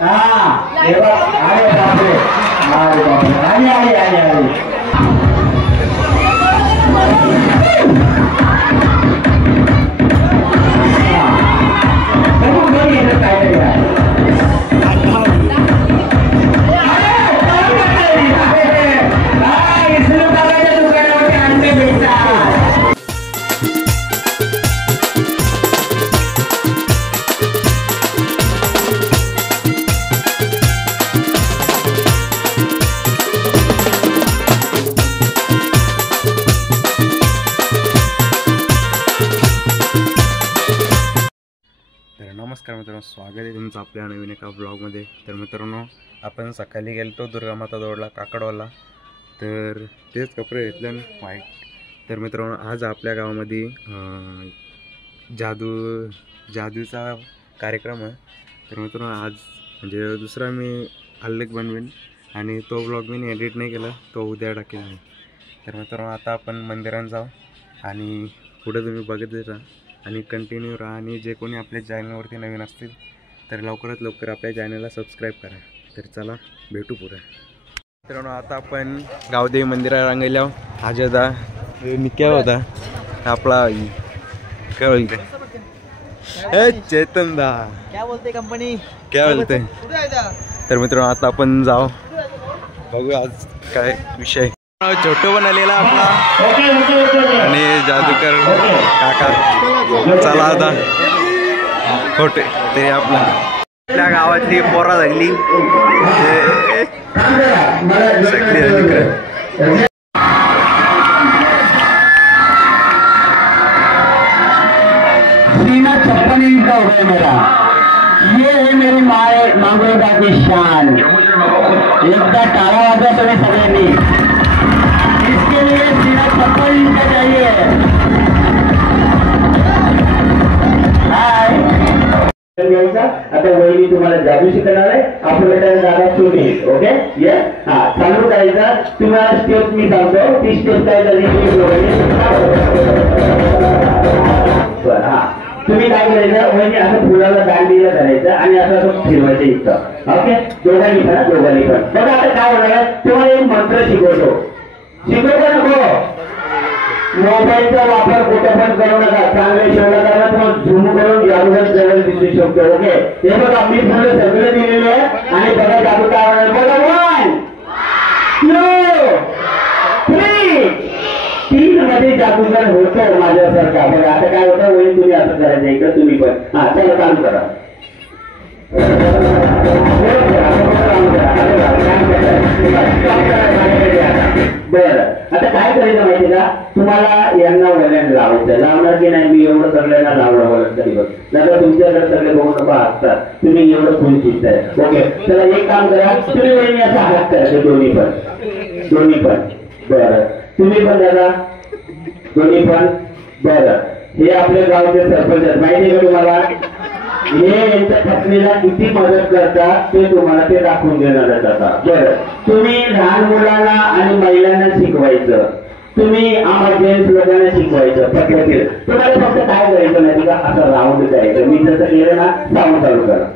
हा हे बघ अरे बापरे अरे बापरे आली आली आली आली नमस्कार मित्रांनो, स्वागत आहे तुमचं आपल्या नवीन एका ब्लॉगमध्ये। तर मित्रांनो, आपण सकाळी गेलो दुर्गामाता दौडला काकडवाला, तर तेच कपडे घेतले व्हाईट। तर मित्रांनो, आज आपल्या गावामध्ये जादूचा कार्यक्रम आहे। तर मित्रांनो, आज म्हणजे दुसरा मी हल्लेक बनवीन आणि तो ब्लॉग मी एडिट नाही केला, तो उद्या टाकेन मी। तर मित्रांनो, आता आपण मंदिरात जाऊ आणि पुढे तुम्ही बघत राहा आणि कंटिन्यू राहा। आणि जे कोणी आपल्या चॅनलवरती नवीन असतील तर लवकरात लवकर आपल्या चॅनलला सबस्क्राईब करा। तर चला भेटू पुढे। मित्रांनो, आता आपण गावदेवी मंदिरात रांगेल्या आज होता निक्या होता आपला काय बोलते चेतन दा क्या बोलते कंपनी क्या बोलते। तर मित्रांनो, आता आपण जाऊ बघू आज काय विषय। छोटू पण आलेला आपला आणि जादूकर काका। चला आता खोटे ते आपल्या गावातली पोरा झाली मेरा ये है मेरी माए मांगोदा की शान। एकदा टाळा वाजवा तुम्ही सगळ्यांनी। इसके लिए सीना 56 इंच चाहिए। हाय आता वहिनी तुम्हाला जादू शिकवणार आहे। आपल्याकडे जागा सोडली ओके ये हा चालू करायचा। तुम्हाला स्टेप मी सांगतो, ती स्टेप काय झाली बरं। हा तुम्ही काय करायचं, वहिनी असं फुलाला दांडीला धरायचं आणि असं फिरवायचं इथं ओके। दोघांनी पण बघा आता काय होणार, तुम्हाला एक मंत्र शिकवतो नको। मोबाईलचा वापर कुठं पण करू नका, चांगले शोधा करा, तुम्हाला झूम करून जादूगर जवळ दिसू शकतो ओके। हे बघा मी तुम्हाला सगळं दिलेलं आहे आणि बघा जादू काय होणार बघा 1 2 3 3 मध्ये जादूगर होतो माझ्यासारखा। बघा आता काय होतं, वही तुम्ही असं करायचं इकडं तुम्ही पण हा चला चालू करा। बरं आता काय करायचं माहिती का, तुम्हाला यांना वलन लावायचं। लावणार की नाही मी एवढं सगळ्यांना लावलं वलन तरी बघ नका, तुमच्याकडे सगळे बघू नका असतात, तुम्ही एवढं फुल शिकताय ओके। चला एक काम करा, तुम्ही वहिनी असा हात करायचं दोन्ही पण बरं। तुम्ही पण दादा दोन्ही पण बरं। हे आपल्या गावचे सरपंच माहिती आहे का तुम्हाला, हे यांच्या पत्नीला किती मदत करतात ते तुम्हाला ते दाखवून देणार आहेत आता बरं। तुम्ही लहान मुलांना आणि महिलांना शिकवायचं, तुम्ही आम्हाला जेंट्स लोकांना शिकवायचं पद्धतीने। तुम्हाला फक्त काय करायचं नाही का, असं राऊंड जायचं। मी जसं केलं ना साऊंड चालू करा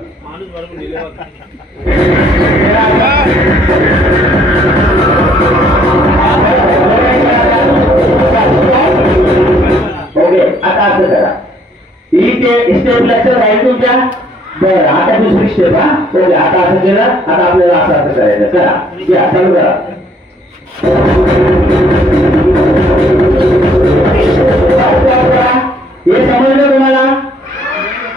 ओके। आता असं करा, ही स्टेप लक्षात राहील तुमच्या बरं। आता दुसरी स्टेप हा ओके। आता असं केलं, आता आपल्याला असं करायचं करा या चालू करा। हे समजलं तुम्हाला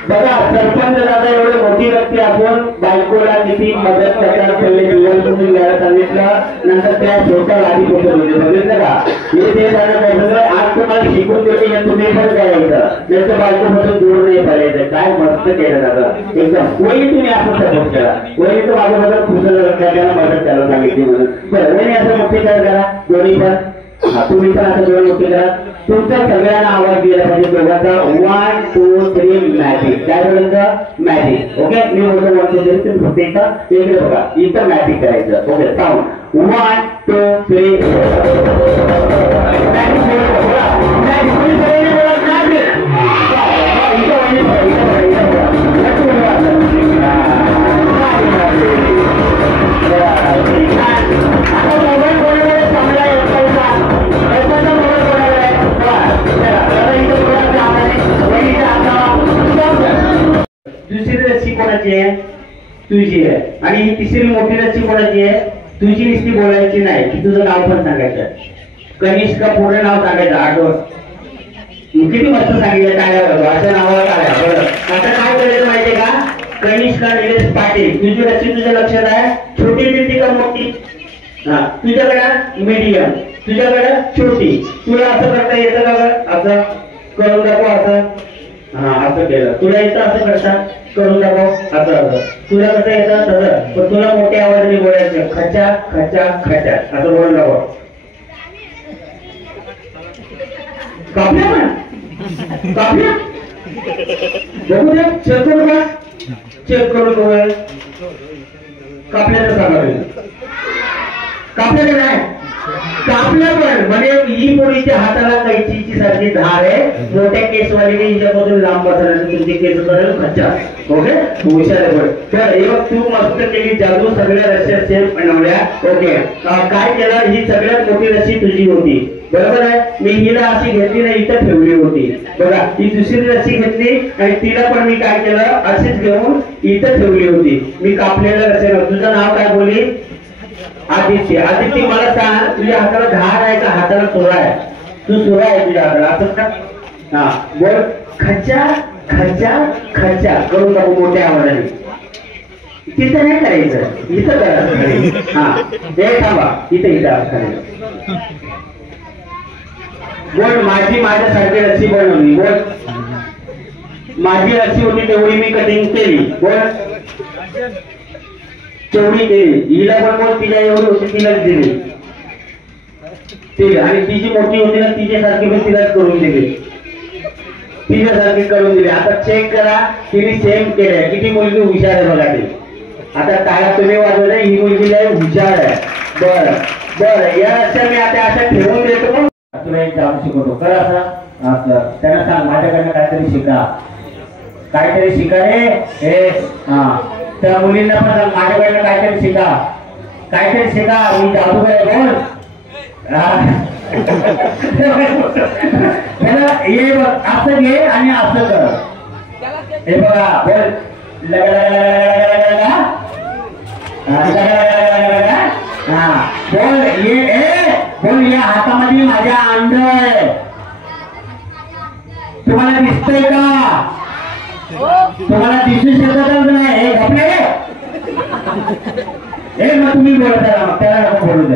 बघा। सरपंच दादा एवढी मोठी व्यक्ती आपण बायकोला किती मदत करतात, पहिले दिवस तुम्ही घरात सांगितलं, नंतर त्या छोट्या गाडी पोहोचत होते बघितलं का। हे ते आज तुम्हाला शिकून देते तुम्ही पण करायचं, त्याचं बायकोपासून दूर नाही पडायचं। काय मस्त केलं दादा एकदम। वही तुम्ही असं सपोर्ट करा, वही तर माझ्याबद्दल खुश त्याला मदत करायला सांगितली म्हणून बरं। वहिनी असं मोठी करा दोन्ही पण तुम्ही पण असं दोन मोठी करा। तुमच्या सगळ्यांना आवाज दिला पाहिजे दोघांचा 1 2 3 मॅजिक। काय बोलायचं मॅजिक ओके। मी बोलतो 1 2 3 तुम्ही फक्त इथं इकडे बघा, इथं मॅजिक करायचं ओके। साऊंड 1 2 3 कोणाची आहे? तुझी आहे. आणि ही तिसरी मोठी रस्सी कोणाची आहे? तुझी. नुसती बोलायची नाही की तुझं नाव पण सांगायचं. कनिष्का पूर्ण नाव सांगायचं. आठवण किती मस्त सांगितलं. टाळ्या वाजवा. अशा नावाला टाळ्या. बरं आता काय करायचं माहितीये का? कनिष्का निलेश पाटील. तुझी रस्सी तुझ्या लक्षात आहे. छोटी दिसती का मोठी? हा तुझ्याकडे मीडियम, तुझ्याकडे छोटी. तुला असं करता येतं का? असं करून दाखव. असं हा असं केलं. तुला येतं असं करता? करून दाखव. असं असं. तुला कसं येतं तसं. पण तुला मोठ्या आवाजाने बोलायचं. खचा खचा खचा असं बोलून दाखव. कापल्या पण कापल्या बघू द्या. चेक करू का? चेक करू बघ. कापल्याचं सांगा. कापल्या का नाही? कापल्या पण म्हणजे ही पोळीच्या हाताला कैचीची सारखी धार आहे. मोठ्या केसवालीने हिच्यापासून लांब बसवण्याचं तुमचे केस करेल खच्चा. ओके हुशार आहे. पण हे बघ तू मस्त केली जादू. सगळ्या रस्त्या सेफ बनवल्या. ओके काय केलं? ही सगळ्यात मोठी रस्सी तुझी होती. बरोबर आहे. मी हिला अशी घेतली नाही, इथं ठेवली होती. बघा ही दुसरी रस्सी घेतली आणि तिला पण मी काय केलं? अशीच घेऊन इथं ठेवली होती. मी कापलेलं रस्त्यानं. तुझं नाव काय बोलली? आदित्य. आदित्य मला सांग, तुझ्या हाताला धार आहे का हाताला सोरा आहे? तू सोरा आहे तुझ्या हाताला असं का? हा बोल. खचा खचा खचा करून टाकू मोठ्या आवाजाने. तिथं नाही करायचं, इथं करायचं. हा हे थांबा. इथं करायचं. बोल. माझी माझ्यासारखी रस्सी बनवली. बोल. माझी रस्सी होती तेवढी मी कटिंग केली. बोल. तेवढी केली. हिला पण बोल. तिला एवढी होती तिलाच दिली. ठीक आहे. आणि तिची मोठी होती ना तिच्यासारखी पण तिलाच करून दिली. तिच्यासारखी करून दिली. आता चेक करा. तिने सेम केलंय. किती मुलगी हुशार आहे बघा ती. आता टाळ्या तुम्ही वाजवल्या. ही मुलगी लय हुशार आहे. बरं बरं या अशा मी आता अशा ठेवून देतो. तुला एक जाम शिकवतो. कर असं असं. त्यांना सांग माझ्याकडनं काहीतरी शिका. काहीतरी शिका रे. हे हा त्या मुलींना पण सांग माझ्याकडनं काहीतरी शिका. काहीतरी शिका. मी जादूगर आहे. बोल. हे बघ असं घे आणि असं कर. हे बघा बोल. हा बोल. बोल. या हातामध्ये माझ्या अंड आहे. तुम्हाला दिसतंय का? तुम्हाला दिसू शकतच नाही. हे घपले हे मग तुम्ही बोलता मग त्याला नको बोलू दे.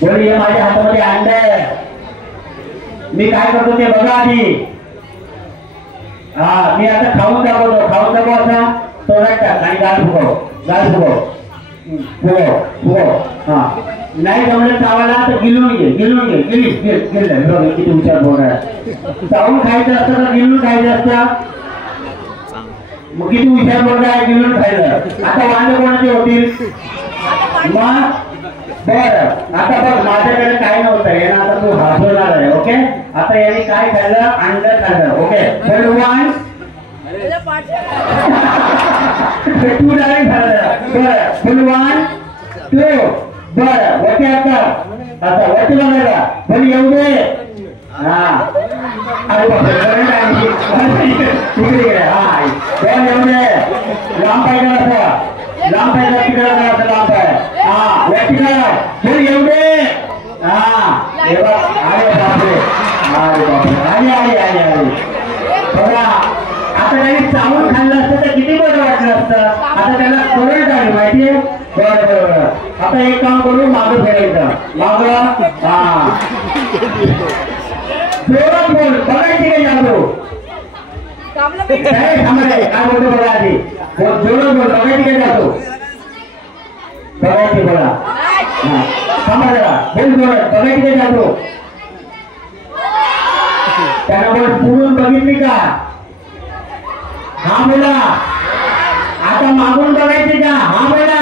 बोल. हे माझ्या हातामध्ये अंड आहे. मी काय करतो ते बघा आधी. हा मी आता खाऊन दाखवतो. खाऊन दाखव. असा तोडात टाक आणि गाल फुगव. गाल फुगव. फुगव फुगव. हा नाही जमलं चावायला तर गिलून घे. गिलून घे. गिलून किती हुशार बोलणार. चावून खायचं असतं का गिलून खायचं असतं? मग किती हुशार बोलणार. गिलून खायचं. आता वांगे कोणाचे होतील मग? बरं आता बघ माझ्याकडे काय नव्हतं. यानं आता तू हसवणार आहे. ओके आता याने काय खाल्लं? अंड खाल्लं. ओके वन तू डायरेक्ट खाल्लं. बरं फुल 1 2. बरं वटे आता आता वटे बघायला पण येऊ दे. हा अरे बापरे तिकडे गेले. हा दोन येऊ दे. लांब पाहिजे असं. लांब पाहिजे तिकडे असं लांब आहे. हा वटिका बोल येऊ दे. हा हे बघ. अरे बापरे. अरे बापरे. आली आली आली आली. बघा आता त्यांनी चावून खाल्लं असतं तर किती बरं वाटलं असतं. आता त्याला करंट आली माहितीये. बरं बरं बरं. आता एक काम करू. मागं फेरायचं. मागं. हा जोरात बोल. बघायची काही जादू काय बोलतो बघा आधी. जोरात बोल. बघायची काही जादू. बघायची बोला. हा थांबा जरा. बोल जोरात. बघायची काही जादू. त्याला बोल पुरून बघितली का? हा बोला. आता मागून बघायची का? हा बोला.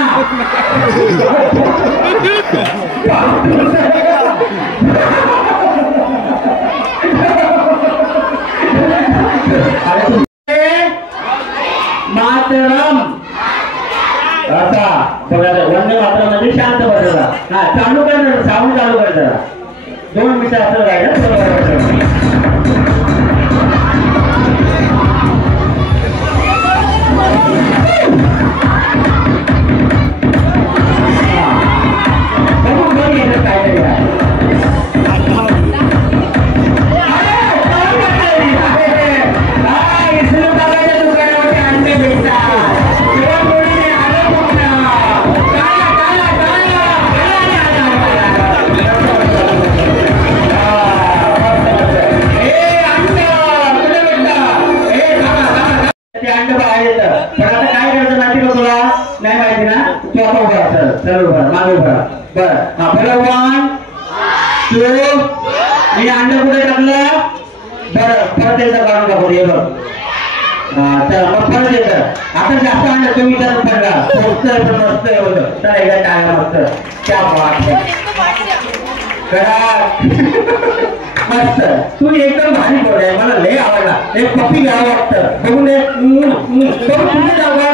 मातरम आता बघा. वंदे मातरम म्हणजे शांत बसला. हा चालू कर. साऊंड चालू कर जरा. 2 मिनिटं असं राहिलं. मी अंड कुठे टाकलं बरं परत एकदा काढून टाकू हे बघ चला मग परत येतं आता जास्त अंड तुम्ही विचारत पडला मस्त मस्त होतं चला एकदा टाळ्या मस्त त्या मस्त तू एकदम भारी बोल आहे मला लय आवडला एक पप्पी घ्यावं वाटतं बघून तुम्ही जाऊ का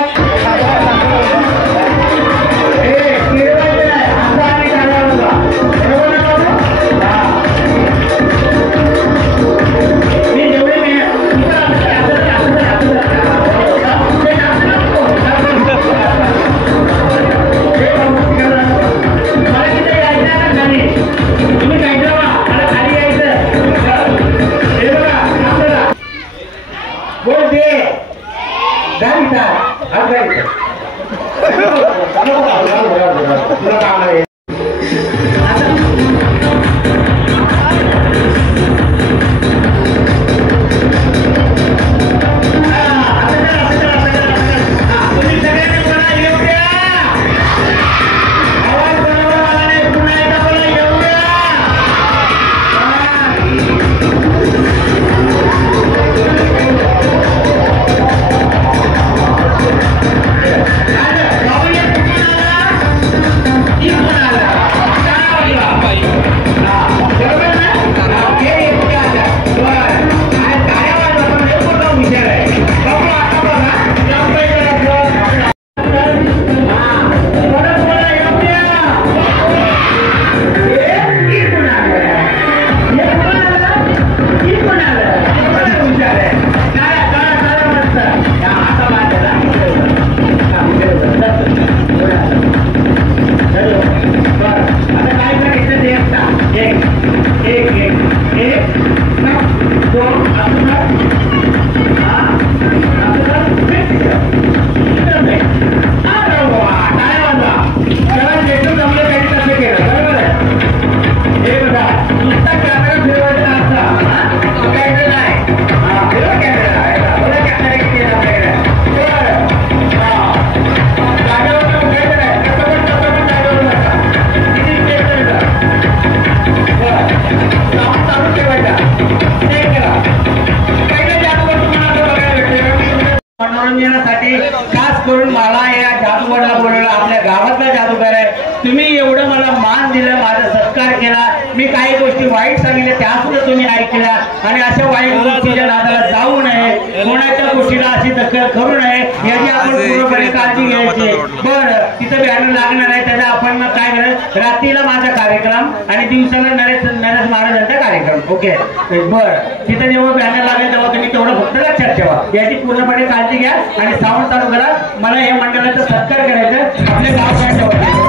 खास करून मला या जादूगरला बोलवलं आपल्या गावातला जादूगर आहे तुम्ही एवढं मला मान दिलं माझा सत्कार केला मी काही गोष्टी वाईट सांगितल्या त्या सुद्धा तुम्ही ऐकल्या आणि अशा वाईट गोष्टीच्या नादाला जाऊ नये कोणाच्या गोष्टीला अशी दखल करू नये याची आपण पूर्णपणे काळजी घ्यायची बरं तिथं बॅनर लागणार आहे त्याचा आपण काय करायचं रात्रीला माझा कार्यक्रम आणि दिवसाला नरेश महाराजांचा कार्यक्रम ओके बरं तिथं जेव्हा बॅनर लागेल तेव्हा तुम्ही तेवढं फक्त लक्षात ठेवा याची पूर्णपणे काळजी घ्या आणि सावंत तालुक्यात मला या मंडळाचा सत्कार करायचा आपल्या गावच्या वतीने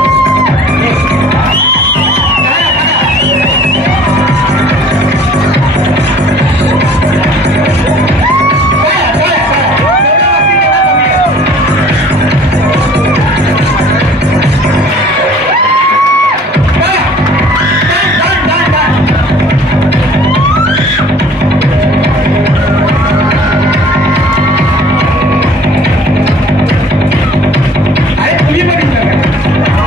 अरे तुम्ही पण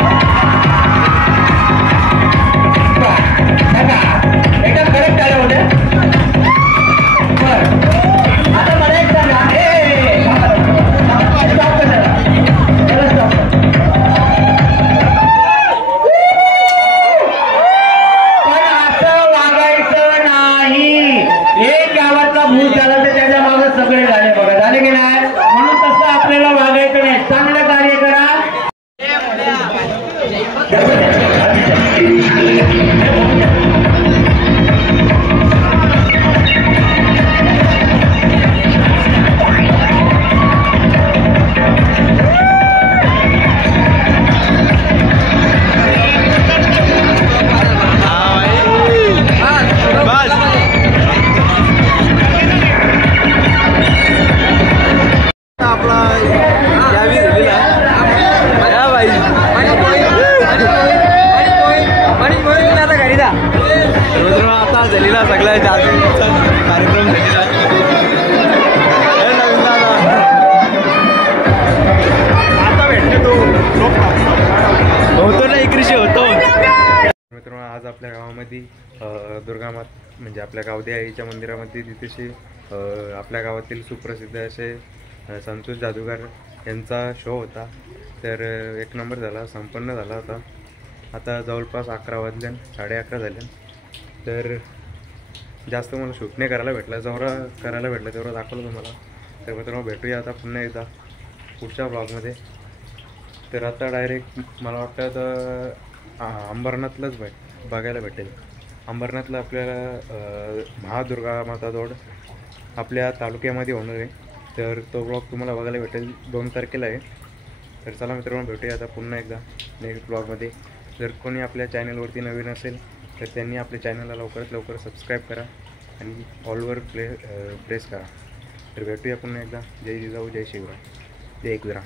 मंदिरामध्ये दुर्गामात म्हणजे आपल्या गावदे आईच्या मंदिरामध्ये तिथेशी आपल्या गावातील सुप्रसिद्ध असे संतोष जादूगार यांचा शो होता. तर 1 नंबर झाला, संपन्न झाला होता. आता जवळपास 11 वाजले, 11:30 झाले. तर जास्त मला शूट नाही करायला भेटला, जेवढा करायला भेटला तेवढं दाखवलं तुम्हाला. तर मित्रांनो भेटूया आता पुन्हा एकदा पुढच्या ब्लॉगमध्ये. तर आता डायरेक्ट मला वाटतं आता अंबरनाथलाच बघायला भेटेल. अंबरनाथला आपल्याला महादुर्गा माता दौड आपल्या तालुक्यामध्ये होणार आहे. तर तो ब्लॉग तुम्हाला बघायला भेटेल 2 तारखेला आहे. तर चला मित्रांनो भेटूया आता पुन्हा एकदा नेक्स्ट ब्लॉगमध्ये. जर कोणी आपल्या चॅनलवरती नवीन असेल तर त्यांनी आपल्या चॅनलला लवकरात लवकर सबस्क्राईब करा आणि ऑलवर प्रेस करा. तर भेटूया पुन्हा एकदा. जय जिजाऊ, जय शिवराय, जय एकविरा.